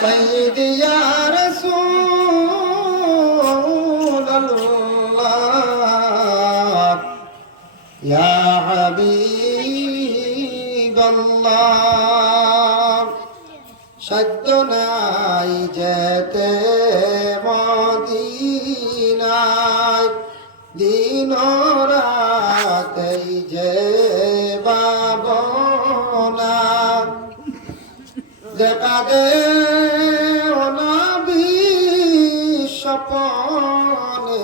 سيدي يا رسول الله يا حبيب الله সত্য নাই যেতে মদিনায় দিন রাতেই যে ভাবনা দেখা দে নবী স্বপনে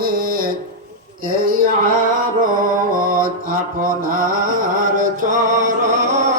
এই আরত আপনার চরণে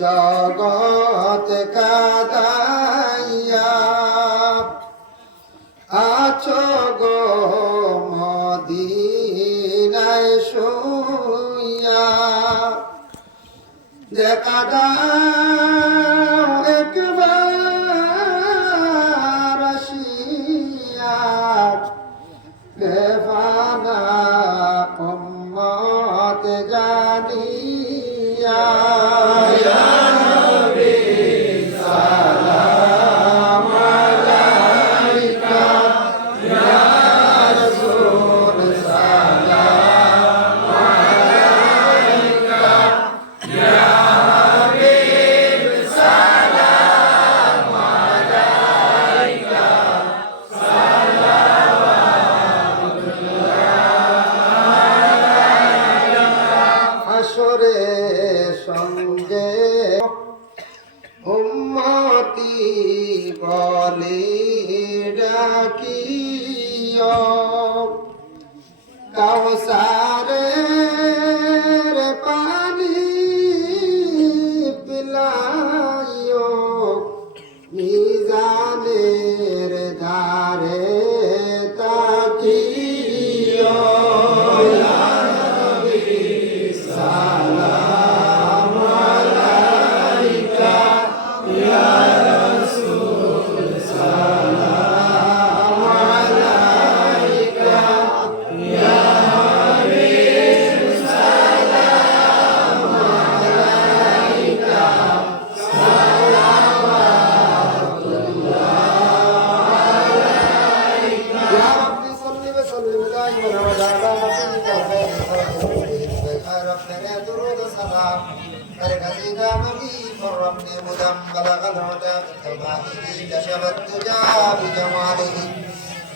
জগত কাদাইয়া আছো গো মদিনায় শুইয়া দেখা দাও একবার আসিয়া বেফানা উম্মত জানিয়া সঙ্গে উম্মতি বলে ডাকিও কাউসারের পানি পিলাইও মিজানের ধারে তাকিও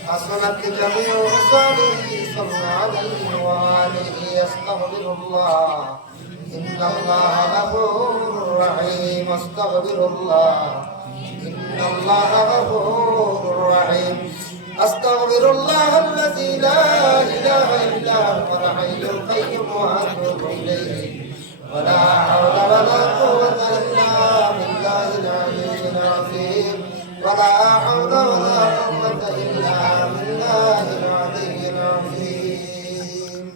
حسنت جميع خصاله صلى عليه وآله أستغفر الله إن الله غفور رحيم أستغفر الله إن الله غفور رحيم أستغفر الله الذي لا إله إلا هو الحي القيوم وأتوب إليه ولا حول ولا قوة إلا بالله العلي العظيم ولا حول ولا قوة إلا بالله العلي العظيم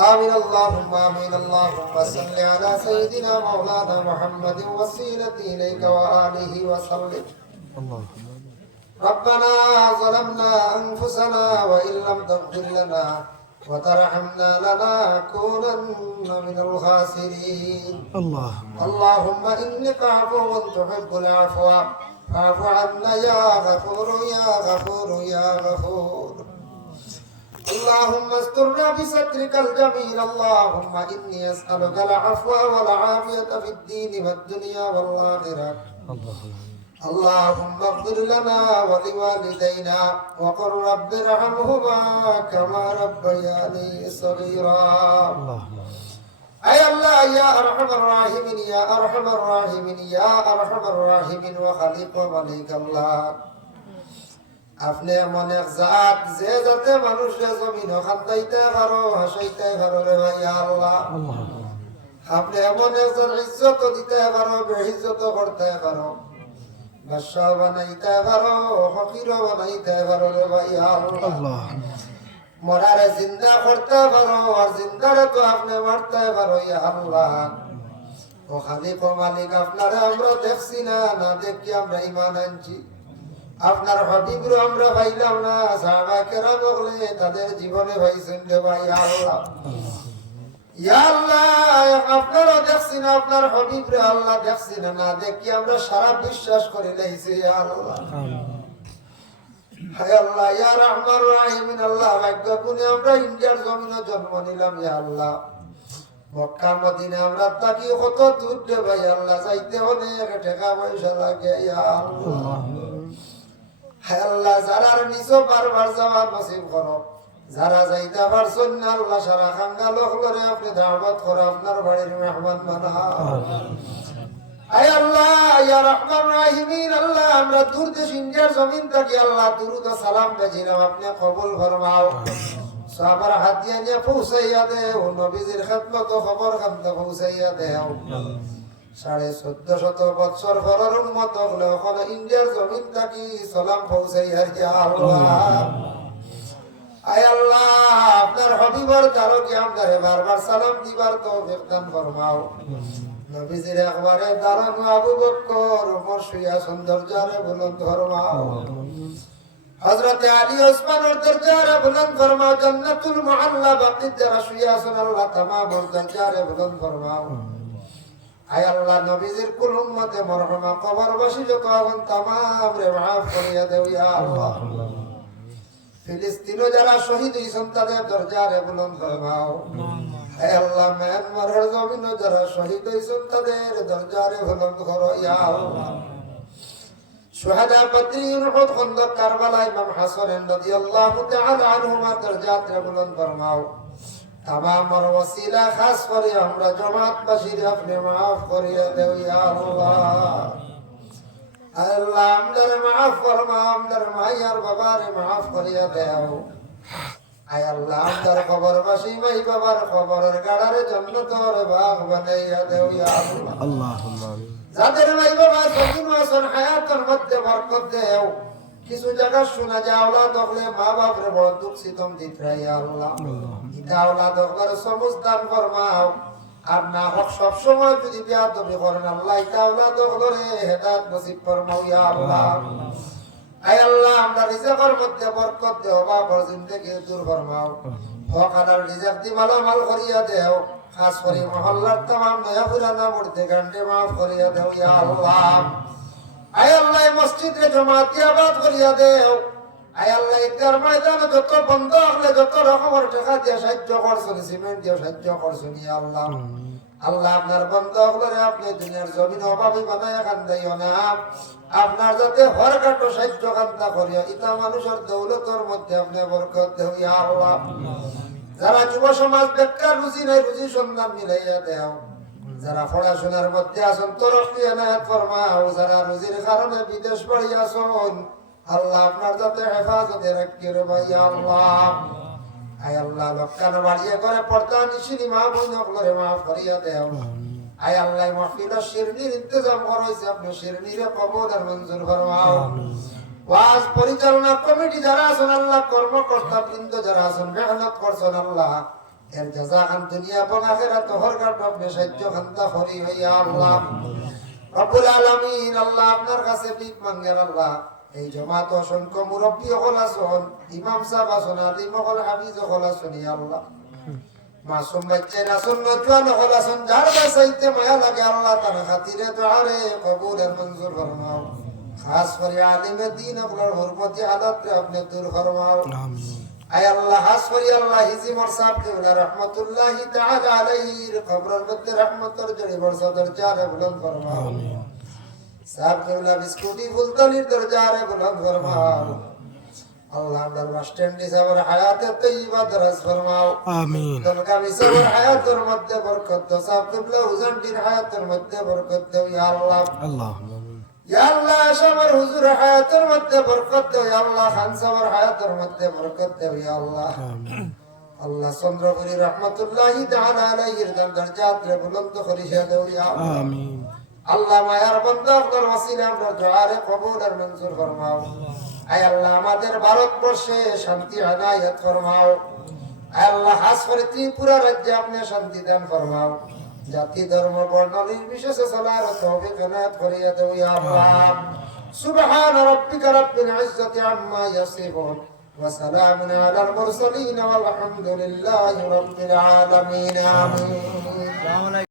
آمين اللهم آمين اللهم صل على سيدنا مولانا محمد وسيلة إليك وآله وسلم ربنا ظلمنا أنفسنا وإن لم تغفر لنا وترحمنا لنكونن من الخاسرين اللهم إنك عفو تحب العفو فاعف عنا يا غفور يا غفور يا غفور اللهم استرنا بسترك الجميل اللهم إني أسألك العفو والعافية في الدين والدنيا والآخرة اللهم اغفر لنا ولوالدينا وقل رب ارحمهما كما ربياني صغيرا أي الله يا أرحم الراحمين يا أرحم الراحمين يا أرحم الراحمين وخليق ومليك الله আপনি এমন এক জাত যে জাতে মানুষের জমিন খান্দাইতে পারো হাসাইতে পারো রে ভাই আল্লাহ আপনি এমন একজন ইজ্জত দিতে পারো, বেইজ্জত করতে পারো, বাদশাহ বানাইতে পারো, ফকির বানাইতে পারো রে ভাই আল্লাহ। মরারে জিন্দা করতে পারো, আর জিন্দারে তো আপনি মারতে পারো ইয়া আল্লাহ। ও খালিক ও মালিক, আপনারে আমরা দেখছি না, না দেখি আমরা ঈমান আনছি। আপনার হাবিবরে আমরা পাইলাম না, সাহাবা কেরাম বলে তাদের জীবনে পাইছেন রে ভাই আল্লাহ। ইয়া আল্লাহ, আপনারা দেখছি না, আপনার হাবিবরে আল্লাহ দেখছি না, না দেখি আমরা সারা বিশ্বাস করে লাইছি ইয়া আল্লাহ। হায় আল্লাহ, ইয়া রহমান রাহিমিন আল্লাহ, ভাগ্য গুণে আমরা ইন্ডিয়ার জমিনে জন্ম নিলাম ইয়া আল্লাহ। মক্কা মদিনা আমরা তাকি কত দূর রে ভাই আল্লাহ, যাইতে অনেক টাকা পয়সা লাগে ইয়া আল্লাহ। হায় আল্লাহ, যারা নিজ বারবার যাওয়ার নসিব করো, যারা যাইতে পারছেন না আল্লাহ, সারা খাঙ্গা লোকলরে আপনি দাওয়াত করো, আপনার বাড়ির মেহমান বানাও। আয় আল্লাহ, ইয়া রহমান রাহিমিন আল্লাহ, আমরা দূর দেশ ইন্ডিয়ার জমিন থেকে আল্লাহ দুরুদ ও সালাম বেজিলাম, আপনি কবুল ফরমাও। সাহাবার হাতিয়া নিয়ে পৌঁছাইয়া দেও, নবীজির খেদমত ও খবর খান্ত পৌঁছাইয়া দেও। 1450 বছর পরের উম্মত হলো ওখানে ইন্ডিয়ার জমিন থেকে সালাম পৌঁছাইয়া ইয়া আল্লাহ। আয় আল্লাহ, আপনার হাবিবের দ্বারকে আমদারে বারবার সালাম দিবার তৌফিক দান ফরমাও। নবীজির একবারে দাঁড়ানো আবু বকর ওমর শুইয়া সৌন্দর্যরে বুলন্দ ফরমাও। হযরত আলী ওসমানের দরজারে বুলন্দ ফরমাও। জান্নাতুল মুআল্লা বাকিত যারা শুইয়া আছেন আল্লাহ তামাম দরজারে বুলন্দ ফরমাও। আয় আল্লাহ, নবীজির কুল উম্মতে মরহুমা কবরবাসী যত আছেন তামাম রে মাফ করিয়া দেও ইয়া আল্লাহ। ফিলিস্তিনে যারা শহীদ হইছেন তাদের দরজারে বুলন্দ ফরমাও। হে আল্লাহ, মিয়ানমারের জমিনে যারা শহীদ হইছেন তাদের দরজারে বুলন্দ করো ইয়া আল্লাহ। শুহাদা বদর, উহুদ, খন্দক, কারবালা, ইমাম হাসান রাদিয়াল্লাহু তাআলা আনহুমা দরজাতে বুলন্দ ফরমাও। তামাম ওসিলা খাস করে আমরা জামাতবাসীর আপনি মাফ করিয়া দেও ইয়া আল্লাহ। আল্লাহ, আমদারে মাফ ফরমাও, আমদার মাইয়ার বাবারে মাফ করিয়া দেও। আয় আল্লাহ, আমদার কবরবাসী মাই বাবার কবরের গাড়ারে জান্নাতের বাগ বানাইয়া দেও ইয়া আল্লাহ। আল্লাহুম্মা আমিন। যাদের মাই বাবা সকিন ওয়াসন হায়াতের মধ্যে বরকত দেও। কিছু জায়গা শোনা যায় আওলাদ হলে মা বাপরে বড় দুঃখ সিতম দিতরা ইয়া আল্লাহ। ইতা আওলাদ হলে সমুজ দান ফরমাও। আর না হোক সব সময় যদি বেয়াদবি করেন আল্লাহ, ইতা আওলাদ হলে হেদায়েত নসিব ফরমাও ইয়া আল্লাহ। আয় আল্লাহ, আমরা রিজিকের মধ্যে বরকত দেও, বাবার জিন্দেগি দূর ফরমাও। হক হালাল রিজিক দি মালামাল করিয়া দেও। খাস করে মহল্লার तमाम নয়া পুরানা মুর্দে গান্ডে মাফ করিয়া দেও ইয়া আল্লাহ। আয় আল্লাহ, মসজিদে জামাতি আবাদ করিয়া দেও। আয় আল্লাহ, ঈদগার ময়দানে যত বন্ধ হলে যত রকমের টাকা দিয়ে সাহায্য করছেন, সিমেন্ট দিয়ে সাহায্য করছেন ইয়া আল্লাহ। আল্লাহ, আপনার বন্ধ হলে আপনি দুনিয়ার জমিন অভাবী বানায় কান্দাইও না। আপনার যাতে হর কাটো সাহায্য কান্দা করিয়া ইতা মানুষের দৌলতের মধ্যে আপনি বরকত দেও ইয়া আল্লাহ। যারা যুব সমাজ বেকার, রুজি নাই, রুজি সন্ধান মিলাইয়া দেও। যারা পড়াশোনার মধ্যে আছেন তরফি এনায়েত ফরমাও। যারা রুজির কারণে বিদেশ বাড়ি আছেন আল্লাহ, আপনার যাতে হেফাজতে রাখিয়ে রে ভাই আল্লাহ। আয় আল্লাহ, লক্কানো বাড়িয়ে করে পর্দা নিশিনি মা বোন হকলরে মাফ করিয়া দেও। আয় আল্লাহ, মাহফিলের শিরনির ইন্তজাম করাইছে, আপনি শিরনিরে কবুল আর মঞ্জুর ফরমাও। ওয়াজ পরিচালনা কমিটি যারা আছেন আল্লাহ, কর্মকর্তা বৃন্দ যারা আছেন মেহনত করছেন আল্লাহ, এর জাযা খান দুনিয়া এবং আখিরাত হরকার আপনি সাহায্য খান্তা করি হইয়া আল্লাহ। রব্বুল আলামিন আল্লাহ, আপনার কাছে ভিক মাঙ্গের আল্লাহ। এই জামাত অসংখ্য মুরব্বী হল আছেন, ইমাম সাহেব আছেন, আলিম হল, হাফিজ হল আছেন ইয়া আল্লাহ। মাসুম বাচ্চারা আছেন, নজওয়ান হল আছেন, যার বাসাইতে মায়া লাগে আল্লাহ, তার খাতিরে দুআরে কবুল আর মঞ্জুর ফরমাও। খাস করে আলিমে দ্বীন আপনার হুরমতি আদাবকে আপনি দূর ফরমাও। আমিন। আয় আল্লাহ, খাস করে আল্লাহ হিজিমর সাহেব কেবলা রাহমাতুল্লাহি তাআলা আলাইহির কবরের মধ্যে রহমতের জড়ি বর্ষা দরজারে বুলন্দ ফরমাও। আমিন। সাহেব কেবলা বিস্কুটি ফুলতলির দরজারে বুলন্দ ফরমাও। আল্লাহ, আপনার বাস স্ট্যান্ড হিসাবের হায়াতে তৈবা দরাজ ফরমাও। আমিন। দলকামি সাহেবের হায়াতের মধ্যে বরকত দাও। সাহেব কেবলা উজানটির হায়াতের মধ্যে বরকত দাও ইয়া আল্লাহ। আল্লাহুম্মা আমিন। ইয়া আল্লাহ, শামর হুজুর হায়াতের মধ্যে বরকত দাও ইয়া আল্লাহ। খান সাহেবের হায়াতের মধ্যে বরকত দাও ইয়া আল্লাহ। আমিন। আল্লাহ, চন্দ্রপুরি রহমাতুল্লাহি তাআলা আলাইহির দরজাত রে বুলন্দ করিয়া দাও ইয়া আল্লাহ। আমিন। আল্লাহ মায়ার বান্দা আপনার ওসিলা আপনার দুআরে কবুল আর মঞ্জুর ফরমাও। আয় আল্লাহ আমাদের ভারতবর্ষে শান্তি আনায়াত ফরমাও। আয় আল্লাহ খাস করে ত্রিপুরা রাজ্যে আপনি শান্তি দান ফরমাও। জাতি ধর্ম বর্ণ নির্বিশেষে চলার তৌফিক এনায়েত করিয়া দেও ইয়া আল্লাহ। সুবহান রাব্বিকা রাব্বিল ইজ্জাতি আম্মা ইয়াসিফুন ওয়া সালামুন আলাল মুরসালিন ওয়াল হামদুলিল্লাহি রাব্বিল আলামিন। আমিন।